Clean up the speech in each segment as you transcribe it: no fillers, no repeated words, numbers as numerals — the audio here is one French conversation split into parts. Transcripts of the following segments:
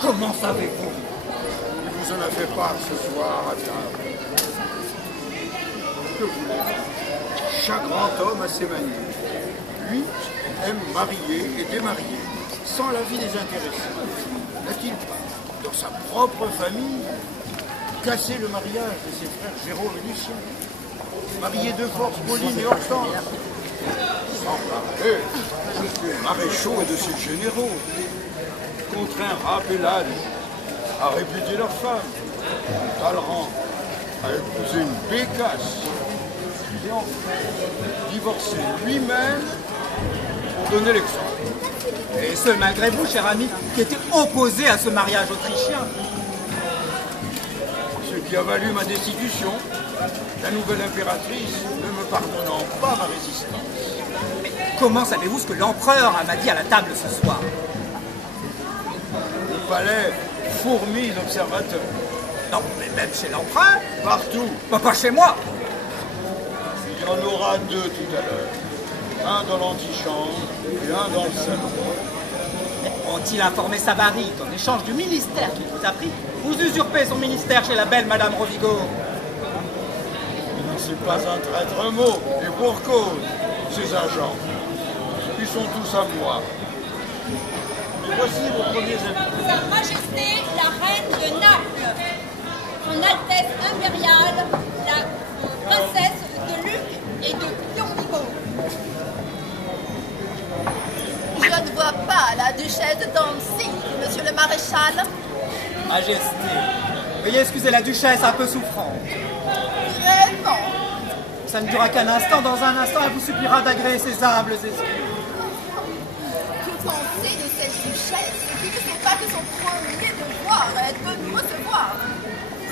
Comment savez-vous? Il vous en a fait part ce soir à table. Que voulez-vous? Chaque grand homme a ses manières. Lui aime marier et démarier, sans l'avis des intéressés. N'a-t-il pas, dans sa propre famille, cassé le mariage de ses frères Jérôme et Lucien, marié de force Pauline et Hortense, sans parler des maréchaux et de ses généraux, contraint Rapellade à répudier leur femme, Talleyrand à épouser une bécasse, et enfin divorcer lui-même pour donner l'exemple. Et ce malgré vous, cher ami, qui était opposé à ce mariage autrichien. Ce qui a valu ma destitution, la nouvelle impératrice ne me pardonnant pas ma résistance. Mais comment savez-vous ce que l'empereur m'a dit à la table ce soir? Le palais fourmille d'observateurs. Non, mais même chez l'empereur? Partout. Pas chez moi. Il y en aura deux tout à l'heure. Un dans l'antichambre et un dans le salon. Ont-ils informé Savary qu'en échange du ministère qu'il vous a pris, vous usurpez son ministère chez la belle Madame Rovigo? C'est pas un traître mot, et pour cause, ces agents. Ils sont tous à moi. Mais voici vos premiers amis. Sa Majesté la Reine de Naples, Son Altesse impériale, la Princesse de Luc et de Pionvigo. Je ne vois pas la duchesse d'Annecy, monsieur le maréchal. Majesté, veuillez excuser la duchesse un peu souffrante. Vraiment? Ça ne durera qu'un instant. Dans un instant, elle vous suppliera d'agréer ses humbles excuses. Que pensez de cette duchesse qui ne sait pas que son premier devoir est de nous recevoir?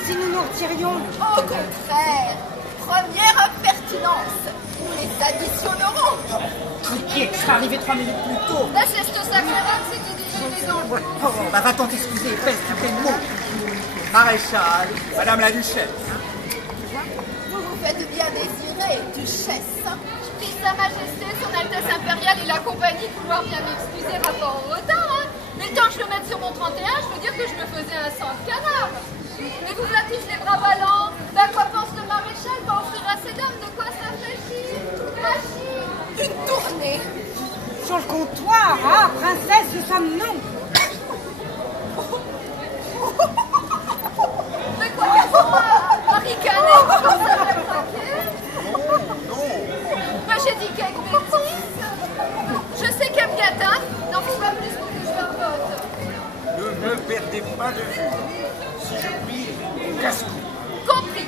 Si nous nous retirions... Au contraire, première impertinence, nous les additionnerons. Criquet sera arrivé 3 minutes plus tôt. La sieste sacrée s'était déjeunée dans le Oh, bah va-t'en t'excuser, peste, tu fais le mot. Maréchal, Madame la Duchesse. Vous vous faites bien désirer, duchesse. Je prie Sa Majesté, Son Altesse impériale et la compagnie pouvoir bien m'excuser rapport au retard. Hein. Mais le temps que je le mette sur mon 31, je veux dire que je me faisais un sang de canard. Mais vous a-t-il les bras ballants? À quoi pense le maréchal pour offrir à ces dames? De quoi ça fléchit? Une tournée. Sur le comptoir, hein, princesse, nous sommes nous. Mais quoi qu'elles sont à ricaner, vous pensez à la craquer? Moi j'ai dit quelques bêtises. Je sais qu'elle me gâte, hein. N'en faut pas plus pour que je leur vote. Ne me perdez pas de vue. Si je prie, casse-cou. Compris.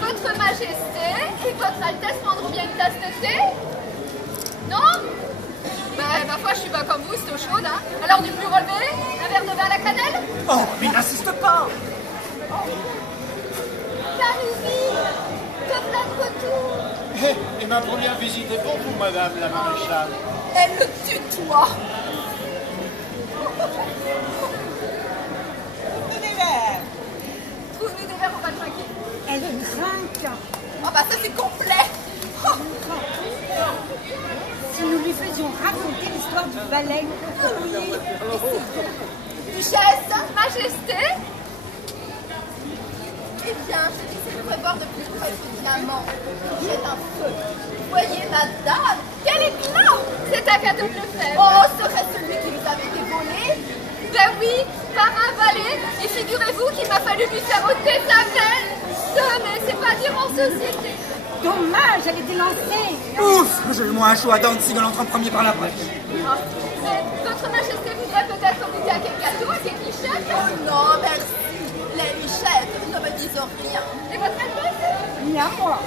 Votre Majesté et Votre Altesse prendront bien une tasse de thé? Non? Ben, ma foi, je suis pas comme vous, c'est eau chaude, hein. Alors, du plus relevé, un verre de vin à la cannelle? Oh, mais n'insiste pas. Carousine, que plein de retour. Et ma première visite est pour vous, madame la maréchale. Elle le tutoie. Des verres. Trouve-nous des verres, on va le trinquer. Elle trinque. Ah bah ça c'est complet. Oh, Si nous lui faisions raconter l'histoire du balai. oui. Duchesse, Majesté, eh bien, je vais vous prévoir de plus près ce diamant. J'ai un feu. Voyez la dame, quel éclat! c'est à cadeau de le faire. Oh, serait celui qui vous avait été volé? Ben oui, par un valet, et figurez-vous qu'il m'a fallu lui faire ôter sa veine. Mais c'est pas dire en société. Dommage, elle était lancée. Ouf, j'ai eu moins chaud à dents si on entre en premier par la brèche. Ah, mais votre Majesté voudrait peut-être goûter à quel gâteau, à quel lichette? Oh non, merci. Les lichettes ne me disent rien. Et votre Altesse? Ni à moi.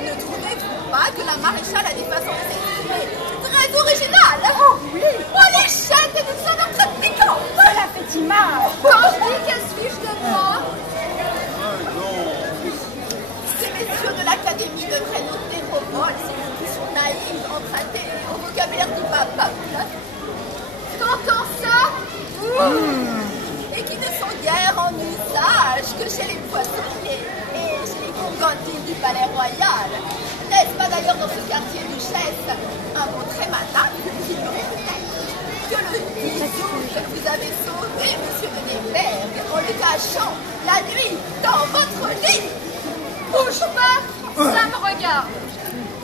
Ne trouvez-vous pas que la maréchale a des façons de s'exprimer très originales? Oh oui, Oh, lichettes et nous sommes très piquantes. elle a fait image. Quand je dis qu'elle se fiche de moi, Ces messieurs de l'Académie devraient noter vos vols, qui sont naïfs, empruntés au vocabulaire du papa. t'entends ça? Et qui ne sont guère en usage que chez les poissonniers et chez les congantiles du palais royal. N'est-ce pas d'ailleurs dans ce quartier duchesse un mot très malin, figurez peut-être, que le juge Vous avez sauvé Monsieur de Neberg en le cachant la nuit dans votre lit. Bouge pas, ça me regarde.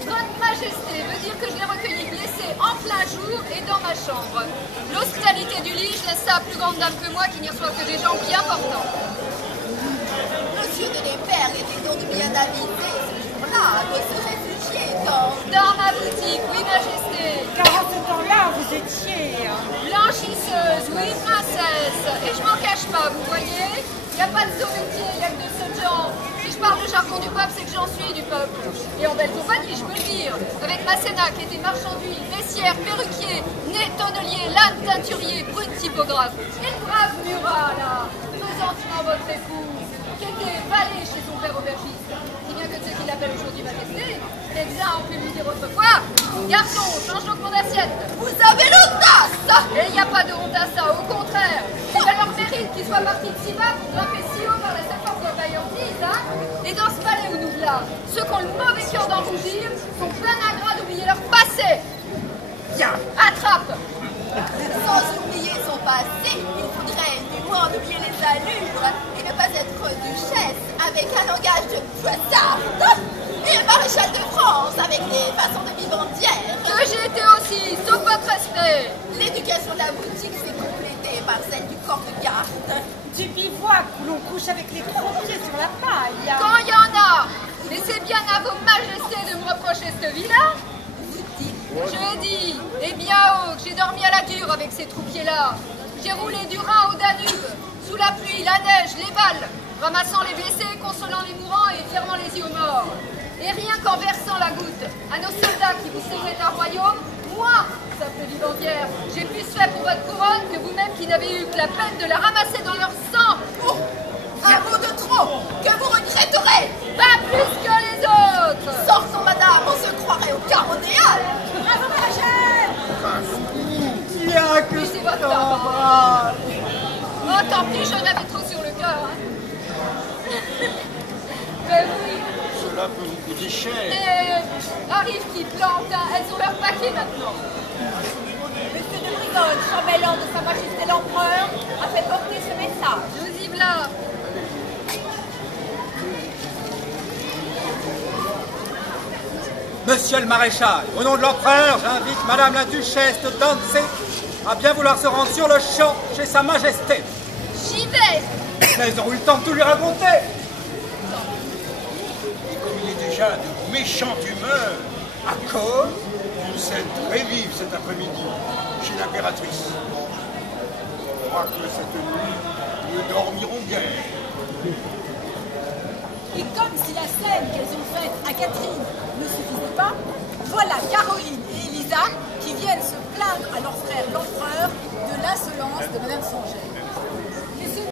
Votre Majesté veut dire que je l'ai recueilli blessé en plein jour et dans ma chambre. L'hospitalité du lit, je laisse ça à plus grande dame que moi qui n'y reçoit que des gens bien portants. Monsieur de Neberg était donc bien avisé ce jour-là de se réfugier dans ma boutique, oui, Majesté. Car en ce temps-là, vous étiez... Blanchisseuse, oui, princesse. Et je m'en cache pas, vous voyez. Il n'y a pas de sommetier, il n'y a que de ce genre. Si je parle le jargon du peuple, c'est que j'en suis du peuple. Et en belle compagnie, je peux le dire. Avec Masséna, qui était marchand d'huile, vessière, perruquier, nez, tonnelier, lame, teinturier, brune typographe. Et le brave Murat, là, présentement votre épouse, qui était valet chez son père aubergiste. Si bien que ceux qui l'appellent aujourd'hui Majesté, les gens ont pu lui dire autrefois, garçon, change donc mon assiette. Vous avez l'audace. Et il n'y a pas de honte à ça, au contraire. C'est à leur mérite qu'ils soient partis de si bas pour grimper si haut par la seule force de vaillantise, hein. Et dans ce palais où nous voilà, ceux qui ont le mauvais cœur d'en rougir sont plein ingrats d'oublier leur passé. Tiens, attrape. Sans oublier son passé, il faudrait du moins en oublier les allures et ne pas être duchesse avec un langage de poissarde et le maréchal de France avec des façons de vivre entières. Que j'ai été aussi, sauf votre respect. L'éducation de la boutique s'est complétée par celle du corps de garde. Du bivouac où l'on couche avec les trois pieds sur la paille. Quand il y en a. Mais c'est bien à vos majestés de me reprocher cette vie-là. Je dis, et bien haut, que j'ai dormi à la dure avec ces troupiers-là. J'ai roulé du Rhin au Danube, sous la pluie, la neige, les balles, ramassant les blessés, consolant les mourants et tirant les yeux aux morts. Et rien qu'en versant la goutte à nos soldats qui vous servaient un royaume, moi, simple vivandière, j'ai plus fait pour votre couronne que vous-même qui n'avez eu que la peine de la ramasser dans leur sang. Oh, un mot de trop que vous regretterez. Pas plus que les autres. Sortons, madame, on se croirait au Carodéal. Bravo, Maréchal. Il n'y a que C'est ce votre temps. Oh, tant pis, j'en avais trop sur le cœur. Hein. Ben oui. Cela peut vous coûter cher. Et arrive qui plante, hein. Elles ont leur paquet maintenant. Monsieur de Brigol, chambellan de Sa Majesté l'Empereur, a fait porter ce message. Nous y voilà. Monsieur le maréchal, au nom de l'empereur, j'invite Madame la Duchesse de Danzig à bien vouloir se rendre sur le champ chez Sa Majesté. J'y vais. Mais ils ont eu le temps de tout lui raconter. Et comme il est déjà de méchante humeur, à cause d'une scène très vive cet après-midi chez l'impératrice. Je crois que cette nuit, nous ne dormirons guère. Et comme si la scène qu'elles ont faite à Catherine ne suffisait pas, voilà Caroline et Elisa qui viennent se plaindre à leur frère l'empereur de l'insolence de Madame Sangère.